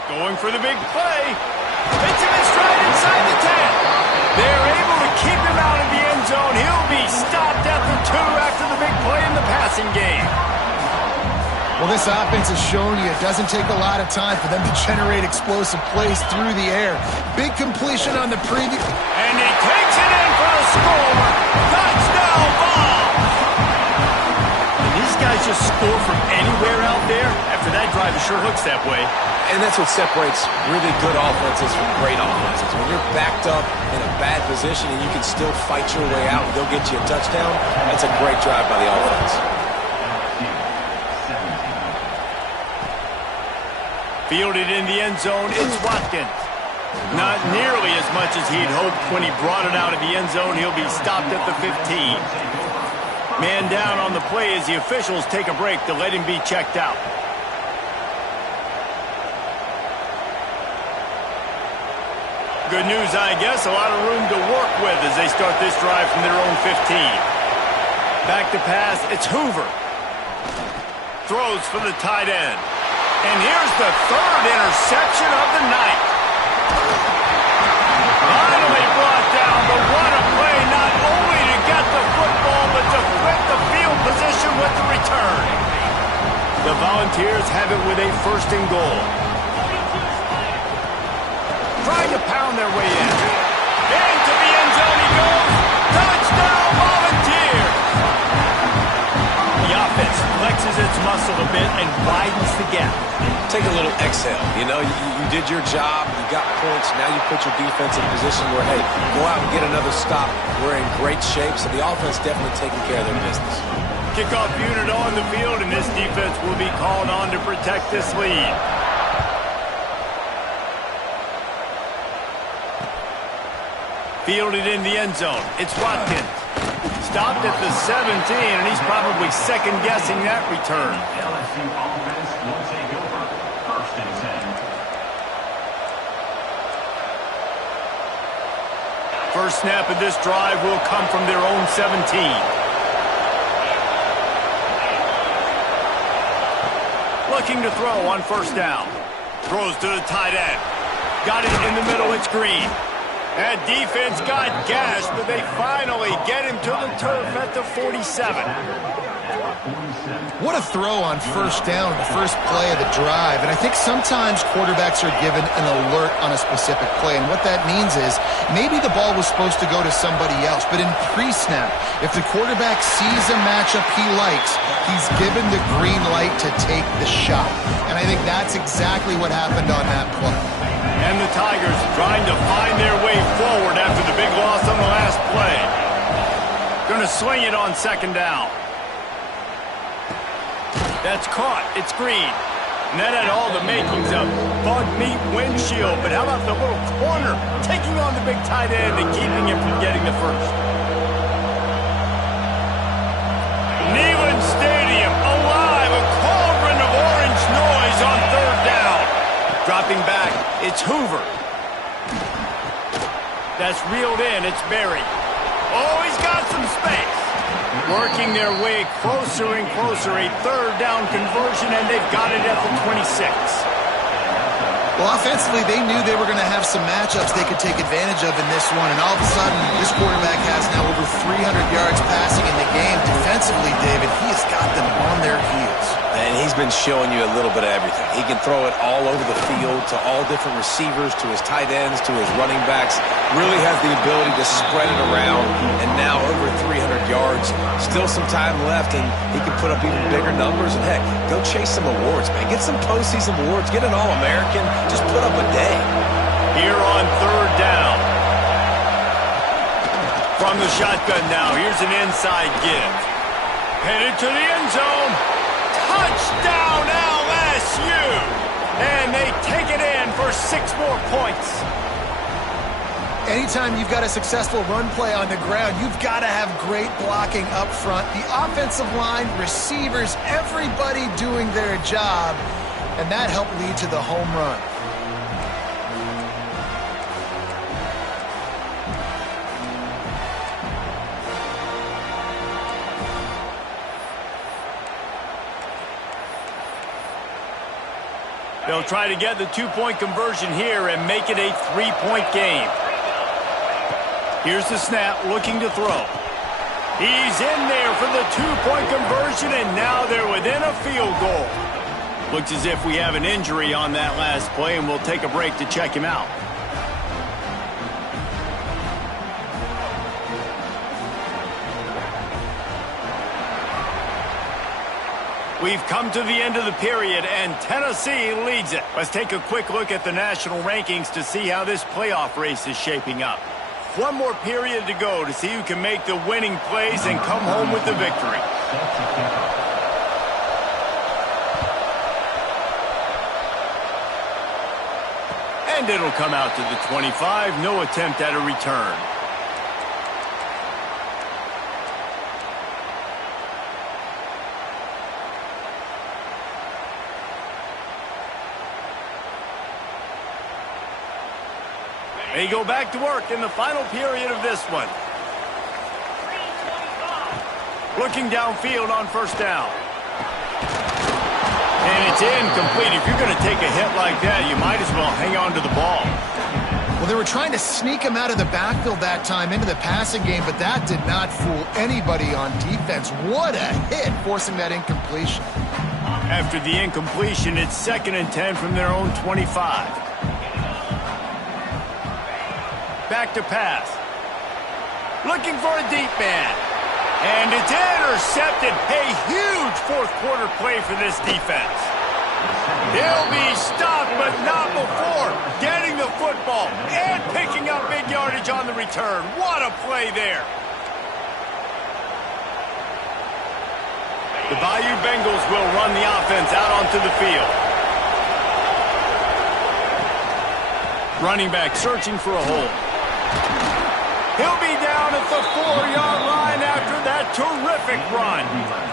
Going for the big play. Hits him in stride inside the 10. They're able to keep him out of the end zone. He'll be stopped at the 2 after the big play in the passing game. Well, this offense has shown you it doesn't take a lot of time for them to generate explosive plays through the air. Big completion on the preview. And he takes it in for a score. Touchdown ball. And these guys just score from anywhere out there. After that drive, it sure looks that way. And that's what separates really good offenses from great offenses. When you're backed up in a bad position and you can still fight your way out and they'll get you a touchdown, that's a great drive by the offense. Fielded in the end zone, it's Watkins. Not nearly as much as he'd hoped when he brought it out of the end zone. He'll be stopped at the 15. Man down on the play as the officials take a break to let him be checked out. Good news, I guess. A lot of room to work with as they start this drive from their own 15. Back to pass, it's Hoover. Throws for the tight end. And here's the third interception of the night. Finally the field position with the return. The Volunteers have it with a 1st and goal. Trying to pound their way in. Into the end zone he goes. Touchdown, Volunteers! The offense flexes its muscle a bit and widens the gap. Take a little exhale. You know, you did your job. You got points. Now you put your defense in a position where, hey, go out and get another stop. We're in great shape, so the offense definitely taking care of their business. Kickoff unit on the field, and this defense will be called on to protect this lead. Fielded in the end zone. It's Watkins. Stopped at the 17, and he's probably second-guessing that return. LSU offense will take over 1st and 10. First snap of this drive will come from their own 17. Looking to throw on 1st down. Throws to the tight end. Got it in the middle. It's Green. That defense got gashed, but they finally get him to the turf at the 47. What a throw on 1st down, the first play of the drive. And I think sometimes quarterbacks are given an alert on a specific play. And what that means is maybe the ball was supposed to go to somebody else. But in pre-snap, if the quarterback sees a matchup he likes, he's given the green light to take the shot. And I think that's exactly what happened on that play. And the Tigers trying to find their way forward after the big loss on the last play. Going to swing it on 2nd down. That's caught. It's Green. And that had all the makings of bug meat windshield. But how about the little corner taking on the big tight end and keeping him from getting the first? Neyland Stadium alive. A cauldron of orange noise on 3rd down. Dropping back, it's Hoover. That's reeled in, it's Berry. Oh, he's got some space. Working their way closer and closer, a 3rd down conversion, and they've got it at the 26. Well, offensively, they knew they were going to have some matchups they could take advantage of in this one, and all of a sudden, this quarterback has now over 300 yards passing in the game. Defensively, David, he has got them on their heels. And he's been showing you a little bit of everything. He can throw it all over the field to all different receivers, to his tight ends, to his running backs. Really has the ability to spread it around, and now over 300 yards. Still some time left, and he can put up even bigger numbers. And, heck, go chase some awards, man. Get some postseason awards. Get an All-American. Just put up a day. Here on 3rd down. From the shotgun now, here's an inside give. Headed to the end zone. Touchdown, LSU! And they take it in for 6 more points. Anytime you've got a successful run play on the ground, you've got to have great blocking up front. The offensive line, receivers, everybody doing their job. And that helped lead to the home run. They'll try to get the 2-point conversion here and make it a 3-point game. Here's the snap, looking to throw. He's in there for the 2-point conversion, and now they're within a field goal. Looks as if we have an injury on that last play, and we'll take a break to check him out. We've come to the end of the period, and Tennessee leads it. Let's take a quick look at the national rankings to see how this playoff race is shaping up. One more period to go to see who can make the winning plays and come home with the victory. And it'll come out to the 25. No attempt at a return. They go back to work in the final period of this one. Looking downfield on 1st down. And it's incomplete. If you're going to take a hit like that, you might as well hang on to the ball. Well, They were trying to sneak him out of the backfield that time into the passing game, but that did not fool anybody on defense. What a hit, forcing that incompletion. After the incompletion, it's 2nd and 10 from their own 25. Back to pass. Looking for a deep man. And it's intercepted. A huge fourth-quarter play for this defense. He'll be stopped, but not before getting the football and picking up big yardage on the return. What a play there. The Bayou Bengals will run the offense out onto the field. Running back searching for a hole. He'll be down at the 4-yard line after that terrific run.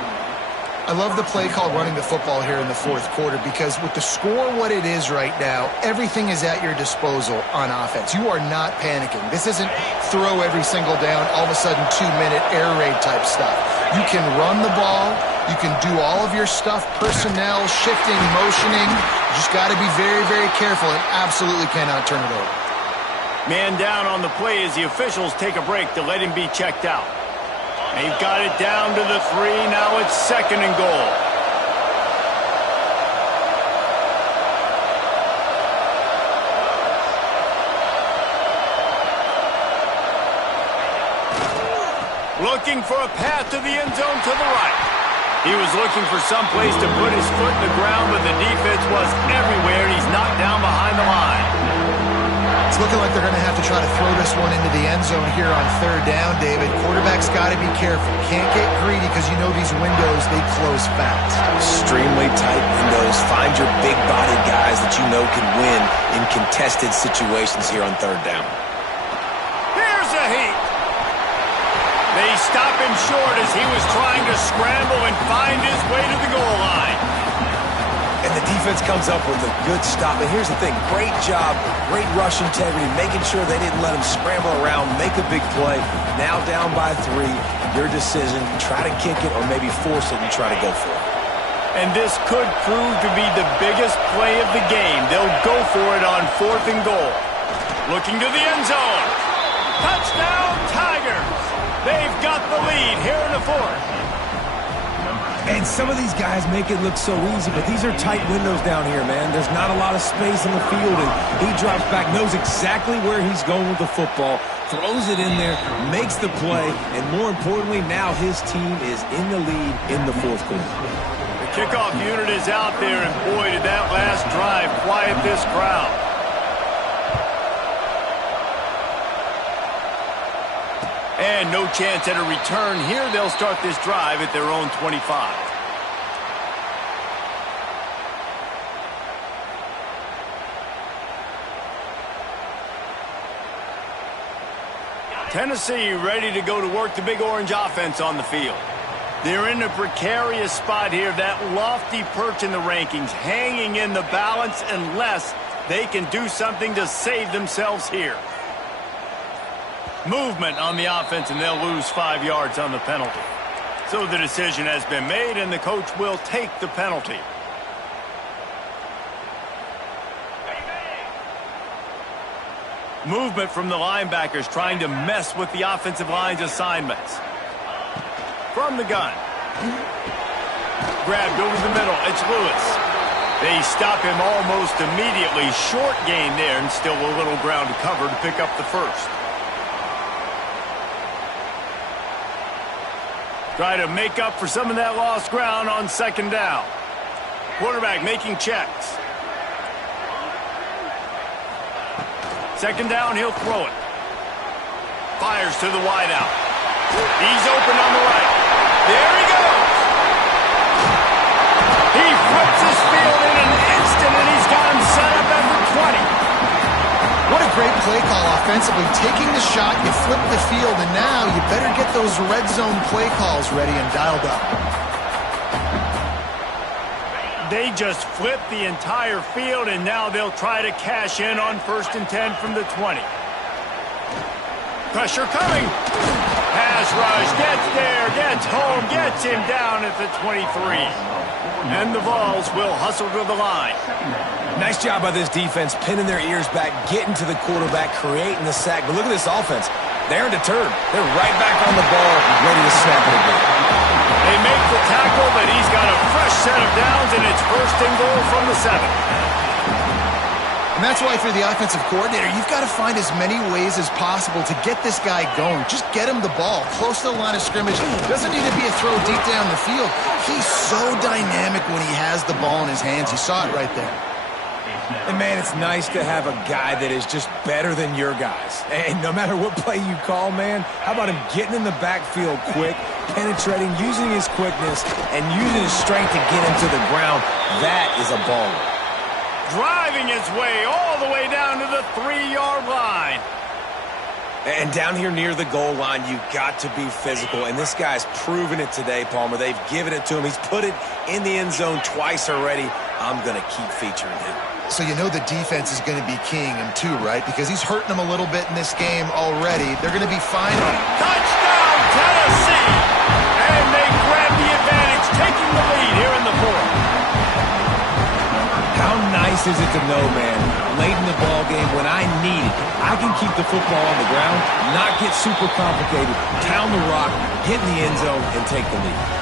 I love the play call running the football here in the fourth quarter because with the score what it is right now, everything is at your disposal on offense. You are not panicking. This isn't throw every single down, all of a sudden 2-minute air raid type stuff. You can run the ball. You can do all of your stuff, personnel, shifting, motioning. You just got to be very, very careful and absolutely cannot turn it over. Man down on the play as the officials take a break to let him be checked out. They've got it down to the 3. Now it's 2nd and goal. Looking for a path to the end zone to the right. He was looking for some place to put his foot in the ground, but the defense was everywhere, and he's knocked down behind the line. It's looking like they're going to have to try to throw this one into the end zone here on 3rd down, David. Quarterback's got to be careful. Can't get greedy because you know these windows, they close fast. Extremely tight windows. Find your big-bodied guys that you know can win in contested situations here on 3rd down. Here's a heat. They stop him short as he was trying to scramble and find his way to the goal line. And the defense comes up with a good stop. And here's the thing, great job, great rush integrity, making sure they didn't let him scramble around, make a big play. Now down by 3, your decision, try to kick it or maybe force it and try to go for it. And this could prove to be the biggest play of the game. They'll go for it on 4th and goal. Looking to the end zone. Touchdown, Tigers. They've got the lead here in the 4th. And some of these guys make it look so easy, but these are tight windows down here, man. There's not a lot of space on the field, and he drops back, knows exactly where he's going with the football, throws it in there, makes the play, and more importantly, now his team is in the lead in the 4th quarter. The kickoff unit is out there, and boy, did that last drive quiet this crowd. And no chance at a return here. They'll start this drive at their own 25. Tennessee ready to go to work the Big Orange offense on the field. They're in a precarious spot here, that lofty perch in the rankings, hanging in the balance unless they can do something to save themselves here. Movement on the offense, and they'll lose 5 yards on the penalty. So the decision has been made, and the coach will take the penalty. Movement from the linebackers trying to mess with the offensive line's assignments. From the gun. Grabbed over the middle. It's Lewis. They stop him almost immediately. Short gain there, and still a little ground to cover to pick up the first. Try to make up for some of that lost ground on 2nd down. Quarterback making checks. 2nd down, he'll throw it. Fires to the wideout. He's open on the right. There he goes. He flips his field in an instant, and he's got him set up at the 20. What a great play call offensively. Taking the shot, you flip the field, and now you better get those red zone play calls ready and dialed up. They just flip the entire field, and now they'll try to cash in on 1st and 10 from the 20. Pressure coming. Pass rush, gets there, gets home, gets him down at the 23. And the Vols will hustle to the line. Nice job by this defense, pinning their ears back, getting to the quarterback, creating the sack. But look at this offense. They're undeterred. They're right back on the ball, ready to snap it again. They make the tackle, but he's got a fresh set of downs, and it's first and goal from the 7. And that's why for the offensive coordinator, you've got to find as many ways as possible to get this guy going. Just get him the ball close to the line of scrimmage. Doesn't need to be a throw deep down the field. He's so dynamic when he has the ball in his hands. You saw it right there. And, man, it's nice to have a guy that is just better than your guys. And no matter what play you call, man, how about him getting in the backfield quick, penetrating, using his quickness, and using his strength to get him to the ground. That is a baller. Driving his way all the way down to the 3-yard line. And down here near the goal line, you've got to be physical. And this guy's proven it today, Palmer. They've given it to him. He's put it in the end zone twice already. I'm going to keep featuring him. So you know the defense is going to be keying him too, right? Because he's hurting them a little bit in this game already. They're going to be fine. Touchdown, Tennessee! And they grab the advantage, taking the lead here in the 4th. How nice is it to know, man, late in the ball game when I need it, I can keep the football on the ground, not get super complicated, pound the rock, hit in the end zone, and take the lead.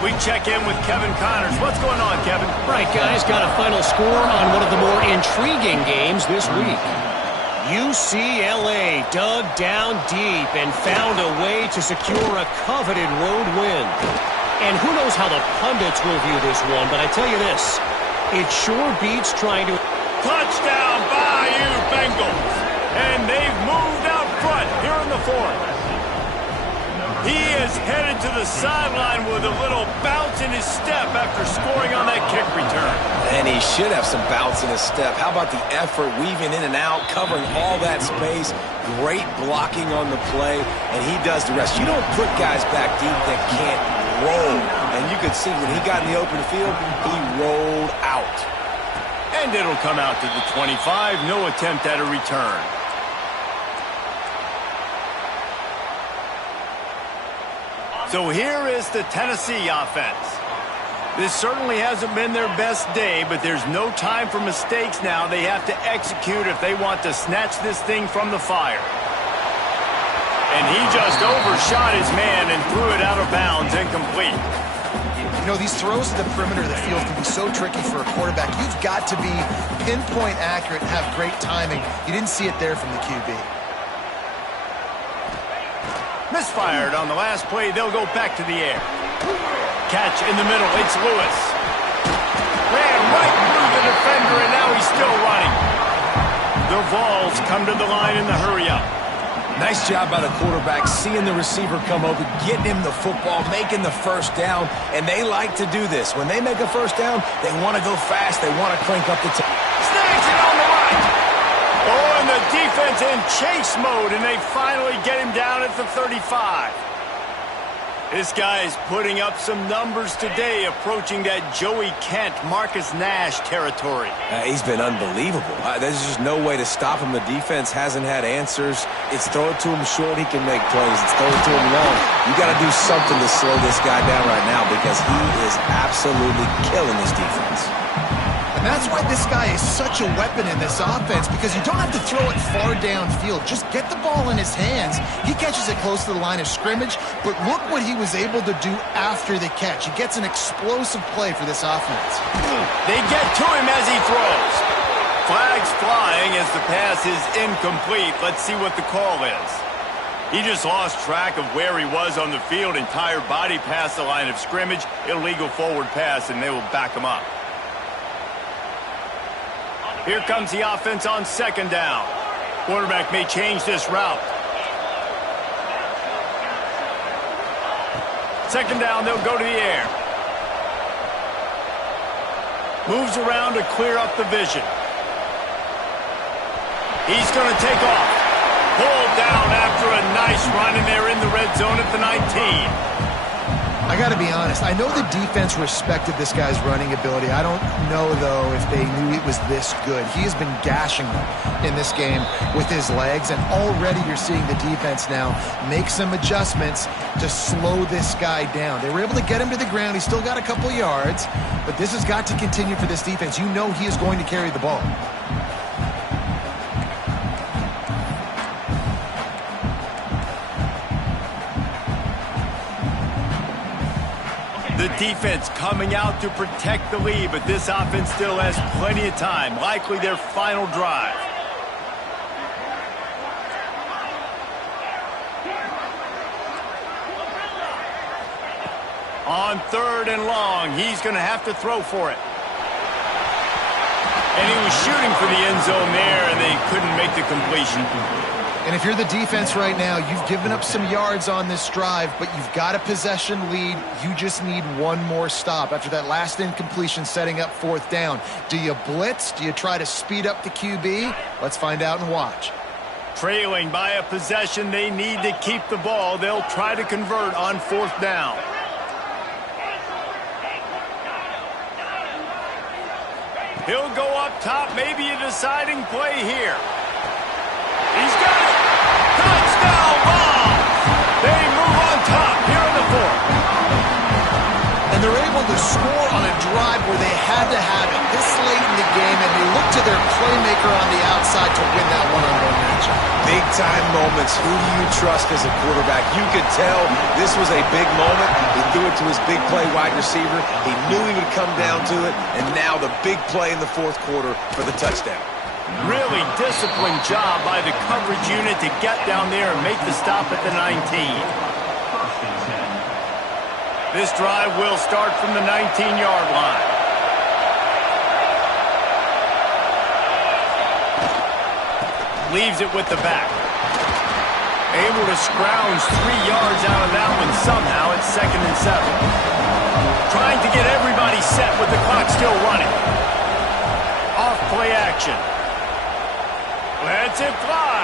We check in with Kevin Connors. What's going on, Kevin? Right, guys, got a final score on one of the more intriguing games this week. UCLA dug down deep and found a way to secure a coveted road win. And who knows how the pundits will view this one, but I tell you this, it sure beats trying to... Touchdown, Bayou Bengals. And they've moved out front here in the 4th. He is headed to the sideline with a little bounce in his step after scoring on that kick return. And he should have some bounce in his step. How about the effort, weaving in and out, covering all that space, great blocking on the play, and he does the rest. You don't put guys back deep that can't roll. And you could see when he got in the open field, he rolled out. And it'll come out to the 25. No attempt at a return. So here is the Tennessee offense. This certainly hasn't been their best day, but there's no time for mistakes now. They have to execute if they want to snatch this thing from the fire. And he just overshot his man and threw it out of bounds, incomplete. You know, these throws to the perimeter of the field can be so tricky for a quarterback. You've got to be pinpoint accurate and have great timing. You didn't see it there from the QB. Misfired on the last play. They'll go back to the air. Catch in the middle. It's Lewis. Ran right through the defender, and now he's still running. The Vols come to the line in the hurry-up. Nice job by the quarterback, seeing the receiver come open, getting him the football, making the first down, and they like to do this. When they make a first down, they want to go fast. They want to crank up the tempo. Snags it on the right. Oh, and the defense in chase mode, and they finally get him down at the 35. This guy is putting up some numbers today, approaching that Joey Kent, Marcus Nash territory. He's been unbelievable. There's just no way to stop him. The defense hasn't had answers. It's throw it to him short, he can make plays. It's throw it to him long. You got to do something to slow this guy down right now because he is absolutely killing this defense. And that's why this guy is such a weapon in this offense, because you don't have to throw it far downfield. Just get the ball in his hands. He catches it close to the line of scrimmage, but look what he was able to do after the catch. He gets an explosive play for this offense. They get to him as he throws. Flags flying as the pass is incomplete. Let's see what the call is. He just lost track of where he was on the field. Entire body past the line of scrimmage. Illegal forward pass, and they will back him up. Here comes the offense on second down. Quarterback may change this route. Second down, they'll go to the air. Moves around to clear up the vision. He's going to take off. Pulled down after a nice run, and they're in the red zone at the 19. I got to be honest. I know the defense respected this guy's running ability. I don't know, though, if they knew it was this good. He has been gashing them in this game with his legs, and already you're seeing the defense now make some adjustments to slow this guy down. They were able to get him to the ground. He's still got a couple yards, but this has got to continue for this defense. You know he is going to carry the ball. The defense coming out to protect the lead, but this offense still has plenty of time, likely their final drive. On 3rd and long, he's going to have to throw for it. And he was shooting for the end zone there, and they couldn't make the completion. And if you're the defense right now, you've given up some yards on this drive, but you've got a possession lead. You just need one more stop after that last incompletion setting up 4th down. Do you blitz? Do you try to speed up the QB? Let's find out and watch. Trailing by a possession, they need to keep the ball. They'll try to convert on 4th down. He'll go up top, maybe a deciding play here. He's got it. Touchdown ball. They move on top here in the 4th. And they're able to score on a drive where they had to have it this late in the game, and they look to their playmaker on the outside to win that one-on-one matchup. Big-time moments. Who do you trust as a quarterback? You could tell this was a big moment. He threw it to his big play wide receiver. He knew he would come down to it, and now the big play in the 4th quarter for the touchdown. Really disciplined job by the coverage unit to get down there and make the stop at the 19. This drive will start from the 19-yard line. Leaves it with the back. Able to scrounge 3 yards out of that one somehow at 2nd and 7. Trying to get everybody set with the clock still running. Off play action. Lets it fly.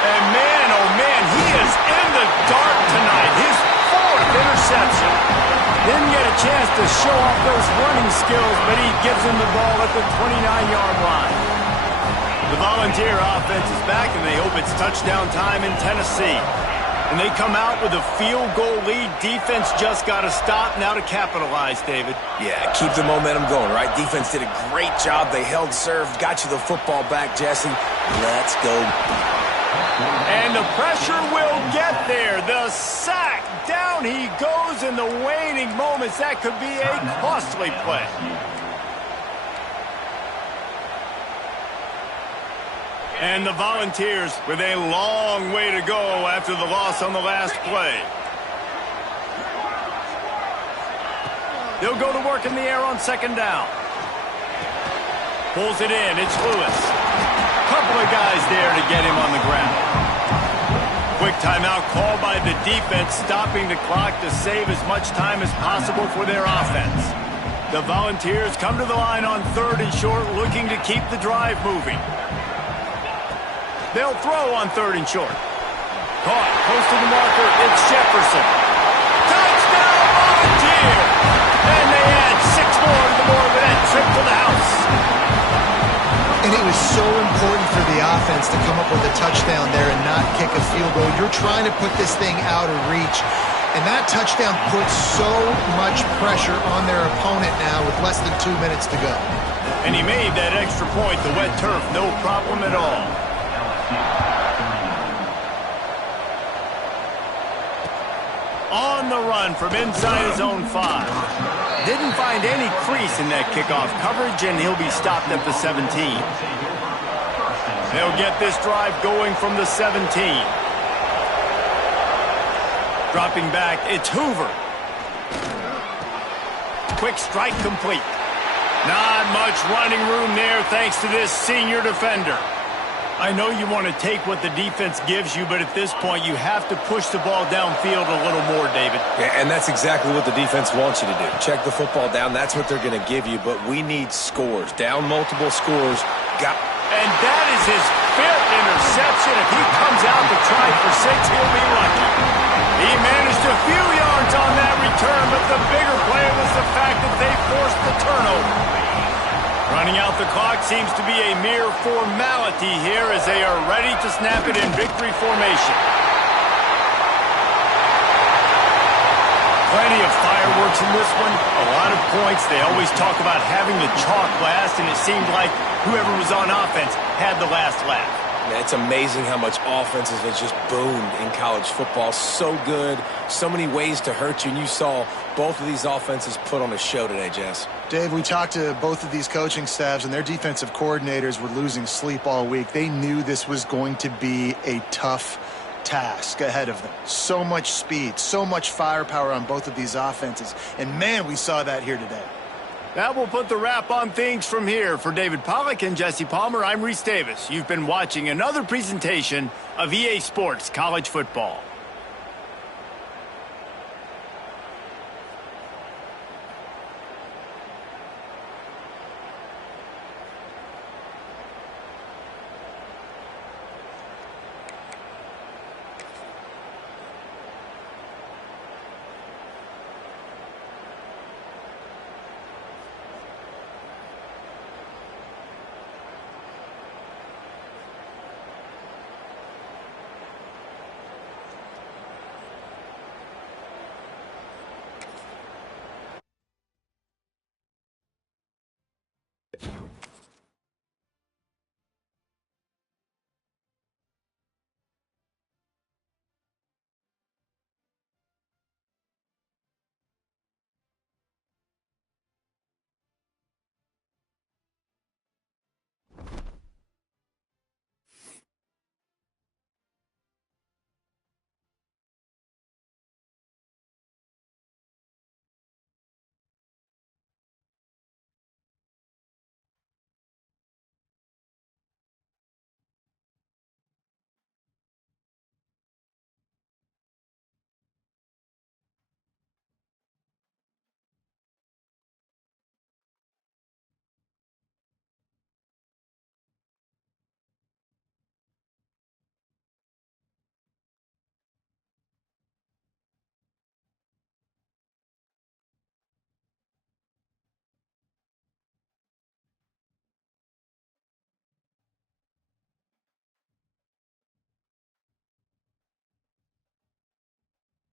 And man, oh man, he is in the dark tonight. His 4th interception. Didn't get a chance to show off those running skills, but he gives him the ball at the 29-yard line. The Volunteer offense is back, and they hope it's touchdown time in Tennessee. And they come out with a field goal lead. Defense just got to stop now to capitalize, David. Yeah, keep the momentum going, right? Defense did a great job. They held serve, got you the football back, Jesse. Let's go. And the pressure will get there. The sack. Down he goes in the waning moments. That could be a costly play. And the Volunteers with a long way to go after the loss on the last play. They'll go to work in the air on 2nd down. Pulls it in. It's Lewis. Couple of guys there to get him on the ground. Quick timeout called by the defense, stopping the clock to save as much time as possible for their offense. The Volunteers come to the line on 3rd and short, looking to keep the drive moving. They'll throw on 3rd and short. Caught, close to the marker, it's Jefferson. Touchdown, Volunteer! And they add 6 more to the board with that trip to the house. And it was so important for the offense to come up with a touchdown there and not kick a field goal. You're trying to put this thing out of reach. And that touchdown puts so much pressure on their opponent now with less than 2 minutes to go. And he made that extra point, the wet turf, no problem at all. On the run from inside his own 5. Didn't find any crease in that kickoff coverage, and he'll be stopped at the 17. They'll get this drive going from the 17. Dropping back, it's Hoover. Quick strike complete. Not much running room there thanks to this senior defender. I know you want to take what the defense gives you, but at this point you have to push the ball downfield a little more, David. Yeah, and that's exactly what the defense wants you to do. Check the football down. That's what they're going to give you, but we need scores. Down multiple scores. And that is his 5th interception. If he comes out to try for 6, he'll be lucky. He He managed a few yards on that return, but the bigger play was the fact that they forced the turnover. Running out the clock seems to be a mere formality here as they are ready to snap it in victory formation. Plenty of fireworks in this one, a lot of points. They always talk about having the chalk last, and it seemed like whoever was on offense had the last laugh. Yeah, it's amazing how much offenses have just boomed in college football. So good, so many ways to hurt you, and you saw both of these offenses put on a show today, Jess. Dave, we talked to both of these coaching staffs, and their defensive coordinators were losing sleep all week. They knew this was going to be a tough task ahead of them. So much speed, so much firepower on both of these offenses, and man, we saw that here today. That will put the wrap on things from here. For David Pollack and Jesse Palmer, I'm Reese Davis. You've been watching another presentation of EA Sports College Football.